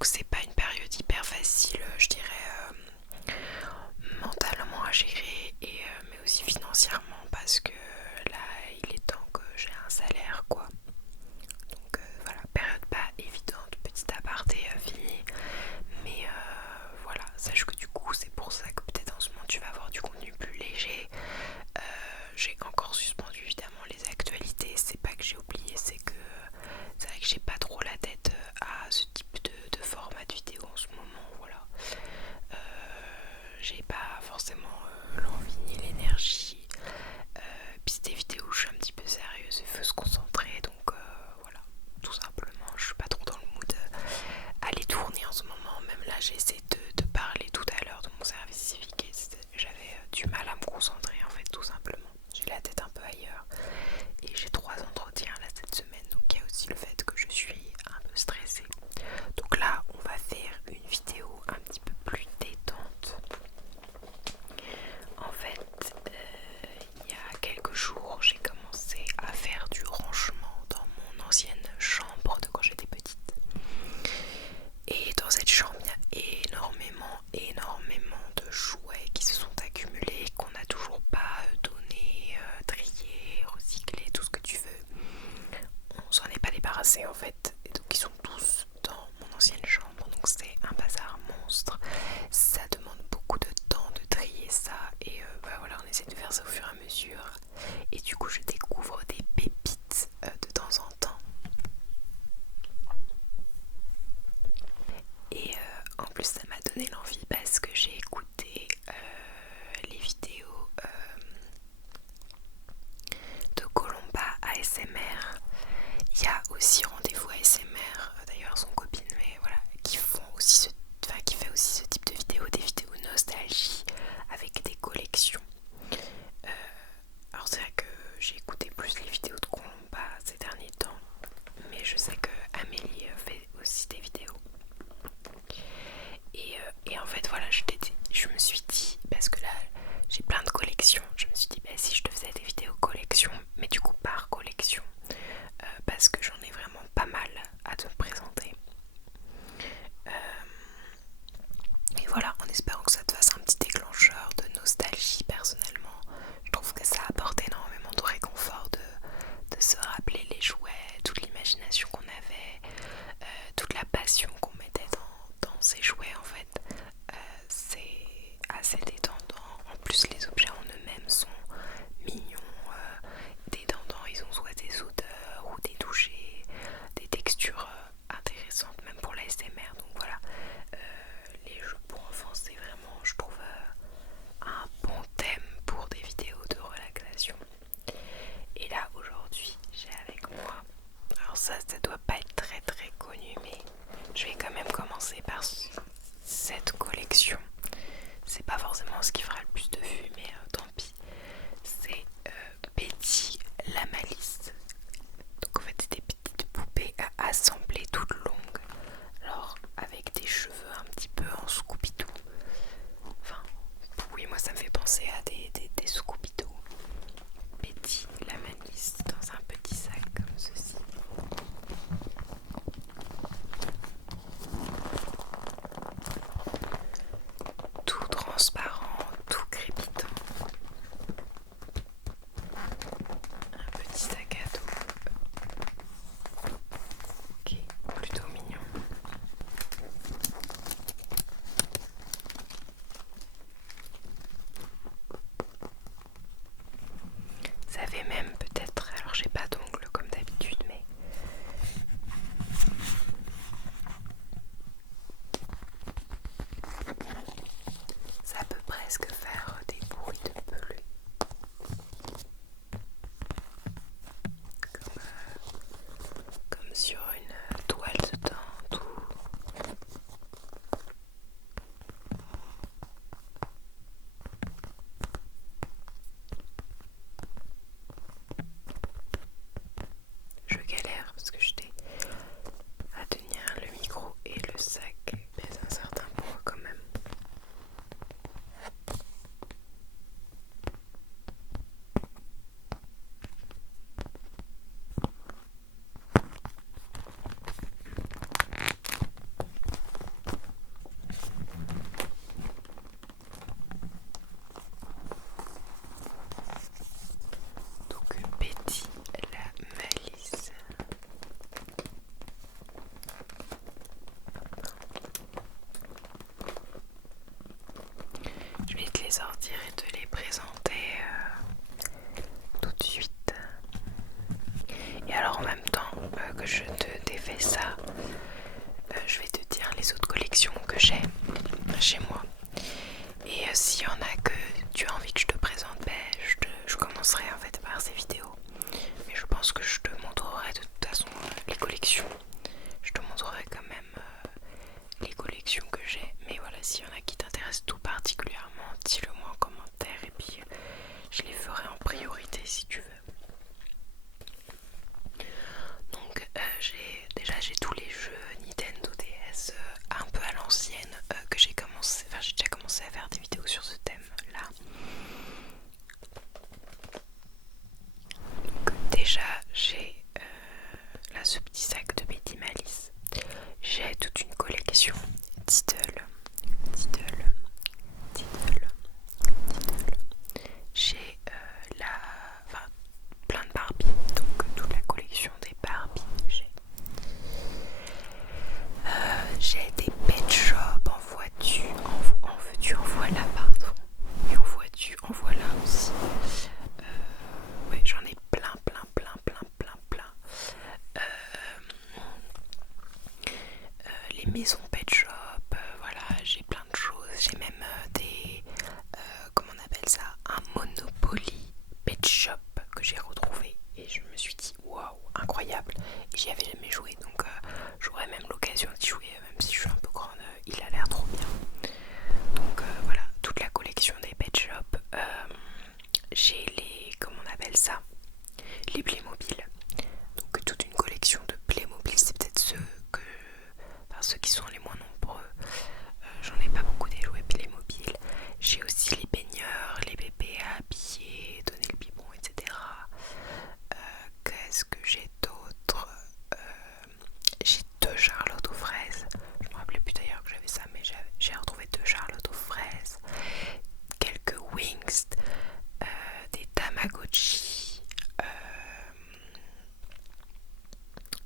que c'est pas une période hyper facile, je dirais, mentalement à gérer mais aussi financièrement parce que là il est temps que j'ai un salaire quoi. Donc voilà, période pas évidente, petit aparté fini. Mais voilà, sache que du coup c'est pour ça que peut-être en ce moment tu vas avoir du contenu plus léger. J'ai encore suspendu évidemment les actualités, c'est pas que j'ai oublié, c'est que c'est vrai que j'ai pas trop la tête à ce type de format de vidéo en ce moment, voilà. J'ai pas forcément l'envie ni l'énergie. Puis c'est des vidéos où je suis un petit peu sérieuse, il faut se concentrer, donc voilà, tout simplement. Je suis pas trop dans le mood à les tourner en ce moment. Même là, j'ai essayé de parler tout à l'heure de mon service civique et j'avais du mal à me concentrer en fait, tout simplement. J'ai la tête un peu ailleurs et j'ai 3 entretiens là cette semaine, donc il y a aussi le fait que je suis un peu stressée. Donc là, on va faire une vidéo un petit peu plus détente. En fait, il y a quelques jours, j'ai commencé à faire du rangement dans mon ancienne chambre de quand j'étais petite. Et dans cette chambre, il y a énormément de jouets qui se sont accumulés, qu'on n'a toujours pas donné, trié, recyclé, tout ce que tu veux. On s'en est pas débarrassé en fait. Et donc ils sont tous dans mon ancienne chambre. Donc c'est un bazar monstre. Ça demande beaucoup de temps de trier ça. Et bah voilà, on essaie de faire ça au fur et à mesure. Et du coup je découvre des pépites de temps en temps. Et en plus ça m'a donné l'envie parce que j'ai écouté les vidéos de Colomba ASMR. Il y a aussi Rendez-vous ASMR, d'ailleurs son copine, mais voilà, qui fait aussi ce type de vidéos, des vidéos nostalgie avec des collections. Alors c'est vrai que j'ai écouté plus les vidéos de Colomba ces derniers temps, mais je sais que Amélie fait aussi des vidéos. Et en fait voilà, je me suis dit, parce que là j'ai plein de collections, je me suis dit bah, si je te faisais des vidéos collection, mais du coup par collection, parce que j'en ai vraiment collection Diddle. Diddle. Diddle. Diddle. J'ai enfin, plein de Barbie, donc toute la collection des Barbie. J'ai des pet shops, en vois-tu, en veux-tu, en voilà, pardon. Et en vois-tu, en voilà aussi. Ouais, j'en ai plein. Les maisons pet shop, voilà, j'ai plein de choses. J'ai même comment on appelle ça, un Monopoly pet shop que j'ai retrouvé. Et je me suis dit, waouh, incroyable. Et j'y avais jamais joué, donc j'aurais même l'occasion d'y jouer, même si je suis un peu grande. Il a l'air trop bien. Donc voilà, toute la collection des pet shop. J'ai les, comment on appelle ça, les Playmobil. Donc toute une collection de Playmobil, c'est peut-être ceux qui sont les moins nombreux. J'en ai pas beaucoup des jouets Playmobil. J'ai aussi les baigneurs, les bébés à habiller, donner le biberon, etc. Qu'est-ce que j'ai d'autre? J'ai 2 Charlotte aux fraises. Je me rappelais plus d'ailleurs que j'avais ça, mais j'ai retrouvé 2 Charlotte aux fraises. Quelques Wings, des Tamagotchi.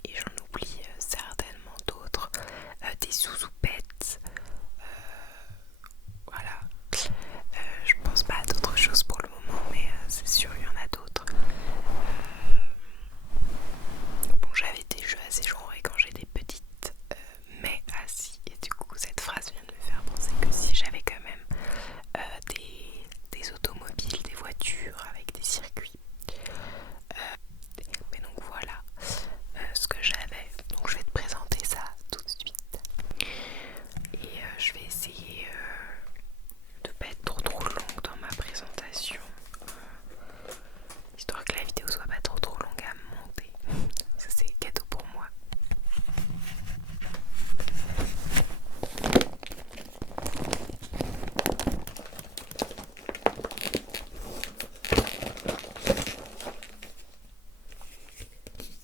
Et j'en oublie certainement d'autres, des zouzoupettes, voilà. Je pense pas à d'autres choses pour le moment, mais c'est sûr il y en a d'autres. Bon, j'avais des jeux assez genrés quand j'étais petite, mais si, et du coup cette phrase vient de me faire penser que si j'avais quand même des automobiles, des voitures avec des circuits. Mais donc voilà ce que j'avais. Donc je vais te présenter ça tout de suite. Et je vais essayer de pas être trop longue dans ma présentation. Histoire que la vidéo soit pas trop longue à monter. Ça c'est cadeau pour moi.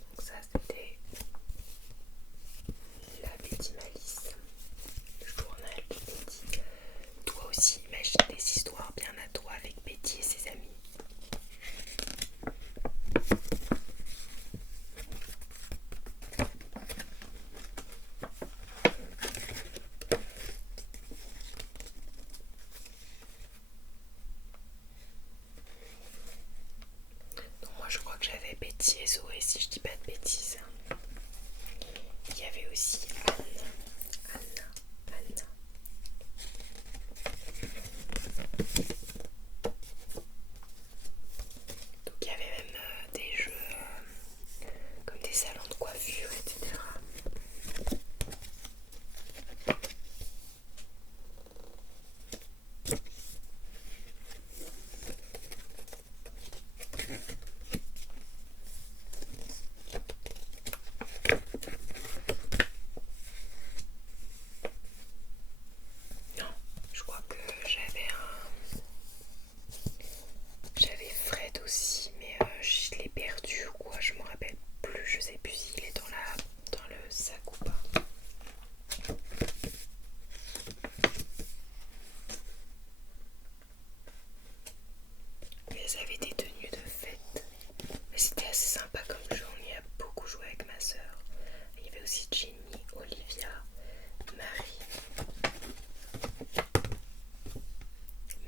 Donc ça c'était la Betty Malice, le journal de Betty. Toi aussi imagine des histoires bien à toi avec Betty et ses amis. Donc moi je crois que j'avais Betty et Zoé si je dis pas de bêtises. Il y avait aussi Anna. Donc il y avait même des jeux comme des salons de coiffure, etc. Non, je crois que j'avais Fred aussi, mais je l'ai perdu ou quoi, je me rappelle plus, je sais plus s'il est dans le sac ou pas. Mais elles avaient des tenues de fête, mais c'était assez sympa comme jeu, on y a beaucoup joué avec ma soeur. Il y avait aussi Jenny, Olivia, Marie,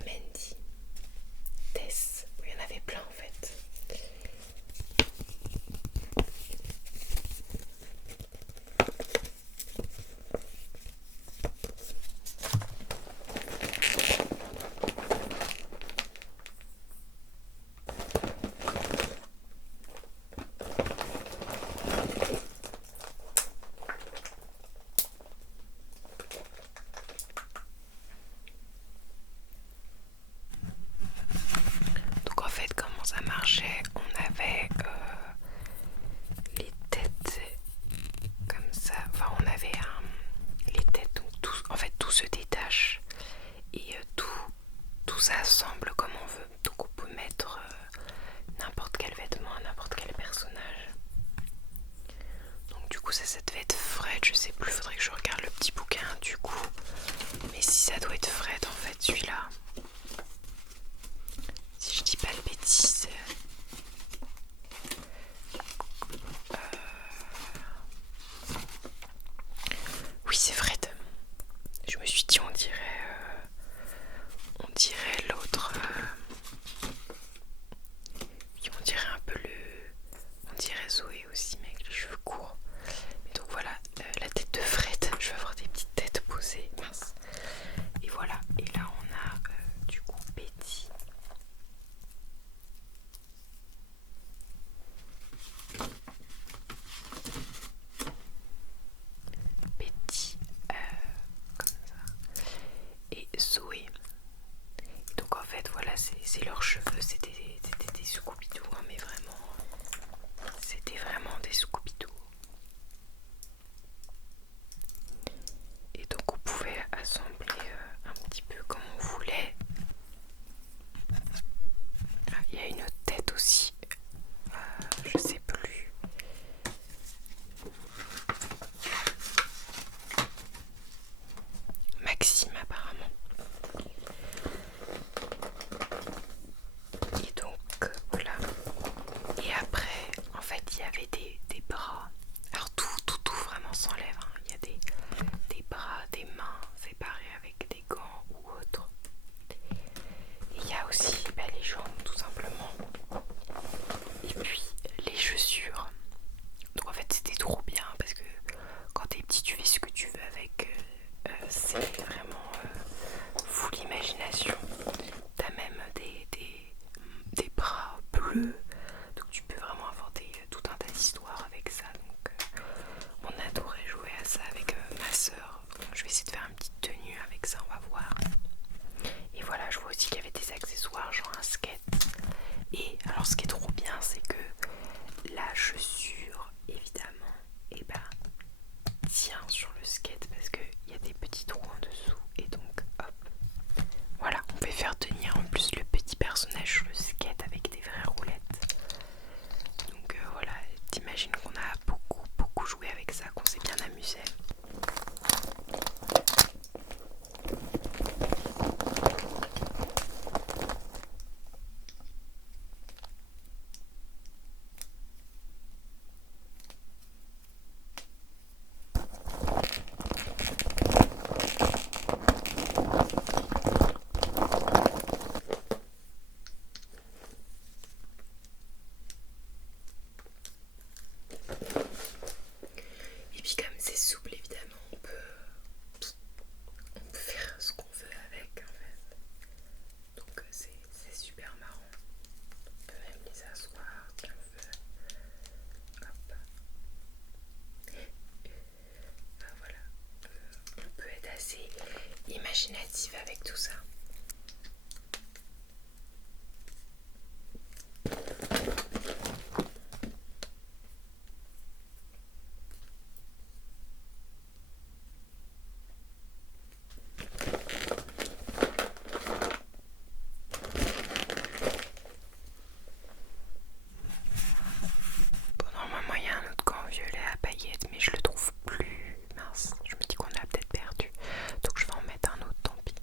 Mandy, Tess, il y en avait plein en fait. Donc en fait comment ça marchait, on avait les têtes comme ça, enfin on avait les têtes, donc tout se détache et tout s'assemble comme on veut. Donc on peut mettre n'importe quel vêtement à n'importe quel personnage. Donc du coup ça devait être Fred, je sais plus, faudrait que je regarde le petit bouquin du coup. Mais si ça doit être Fred en fait celui-là. Si je dis pas de bêtises. Oui c'est Fred. Je me suis dit on dirait l'autre. On dirait un peu on dirait Zoé aussi mais avec les cheveux courts. Mais donc voilà, la tête de Fred. Je vais avoir des petites têtes posées. Mince. Et voilà. Et là on a du coup Betty. Betty comme ça. Et Zoé. Donc en fait voilà c'est leurs cheveux, c'était des Scooby-Doo hein, mais vraiment c'était vraiment des Scooby-Doo. Et donc on pouvait assembler un petit peu comme on voulait. Ah, il y a une autre tête aussi, je sais plus. Maxime apparemment. Et donc voilà. Et après, en fait, il y avait des bras. Alors tout vraiment s'enlève. Hein. Il y a des bras, des mains séparés avec des gants ou autres. Et il y a aussi les jambes tout simplement. Et puis les chaussures. Donc en fait c'était trop bien parce que quand t'es petit tu fais ce que tu veux avec. C'est vraiment full imagination. T'as même des bras bleus. Donc tu peux vraiment inventer tout un tas d'histoires avec ça. Donc on adorait jouer à ça avec ma soeur. Je vais essayer de faire une petite tenue avec ça, on va voir. Et voilà, je vois aussi qu'il y avait des accessoires genre un skate. Et alors ce qui est trop bien c'est que la chaussure évidemment tient sur le skate parce qu'il y a des petits trous en dessous et donc hop. Voilà, on peut faire tenir en plus le petit personnage sur le skate avec des vraies roulettes. Donc voilà, t'imagines qu'on a beaucoup joué avec ça, qu'on s'est bien amusé. Et puis comme c'est souple évidemment on peut faire ce qu'on veut avec en fait. Donc c'est super marrant. On peut même les asseoir si on veut. Hop. Voilà. On peut être assez imaginatif avec tout ça. Bon, normalement il y a un autre gant violet à paillettes mais je le trouve plus. Mince, je me dis qu'on l'a peut-être perdu. Donc je vais en mettre un autre, tant pis.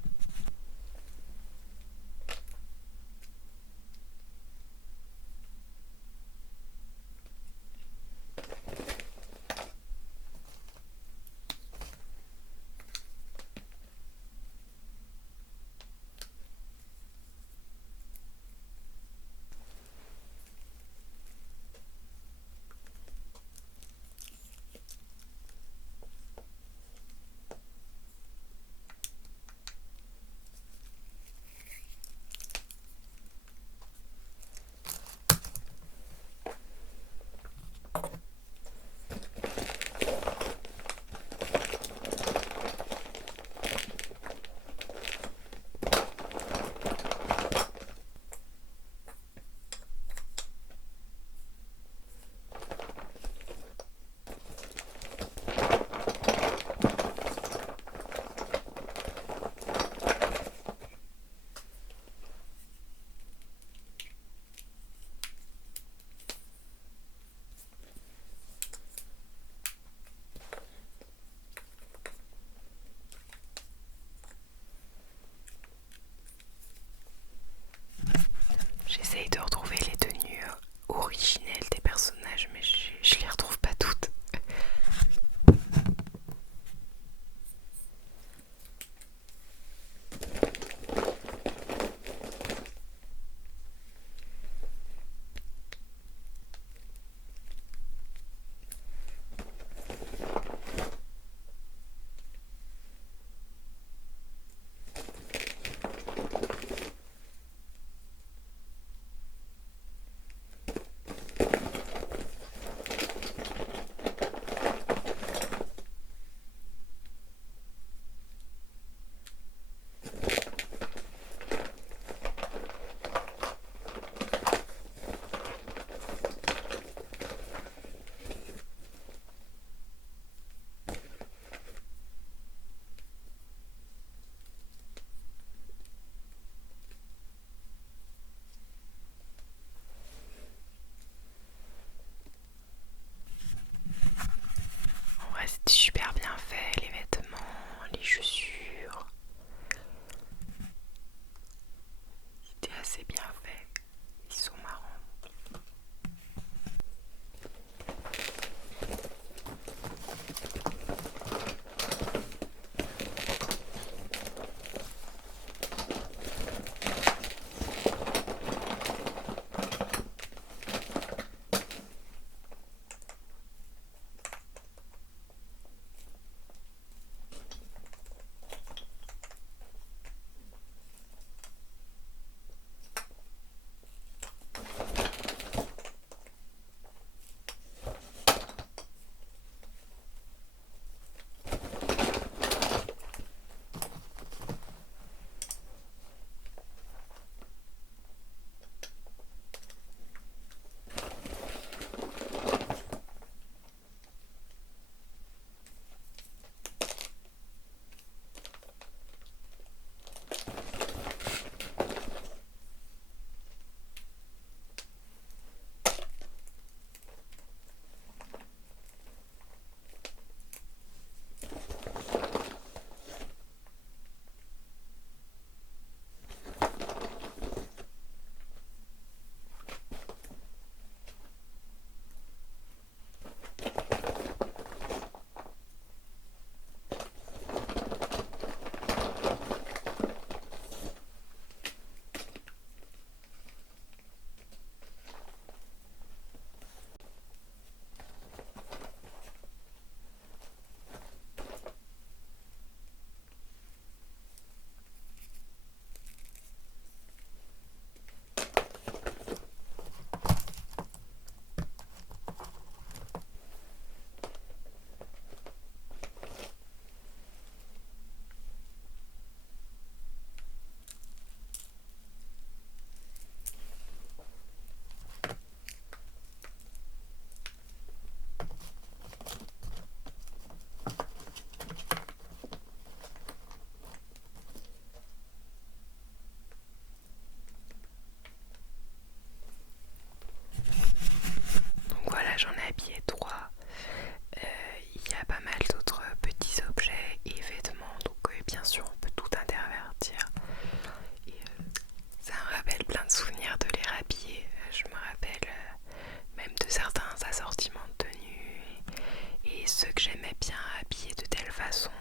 façon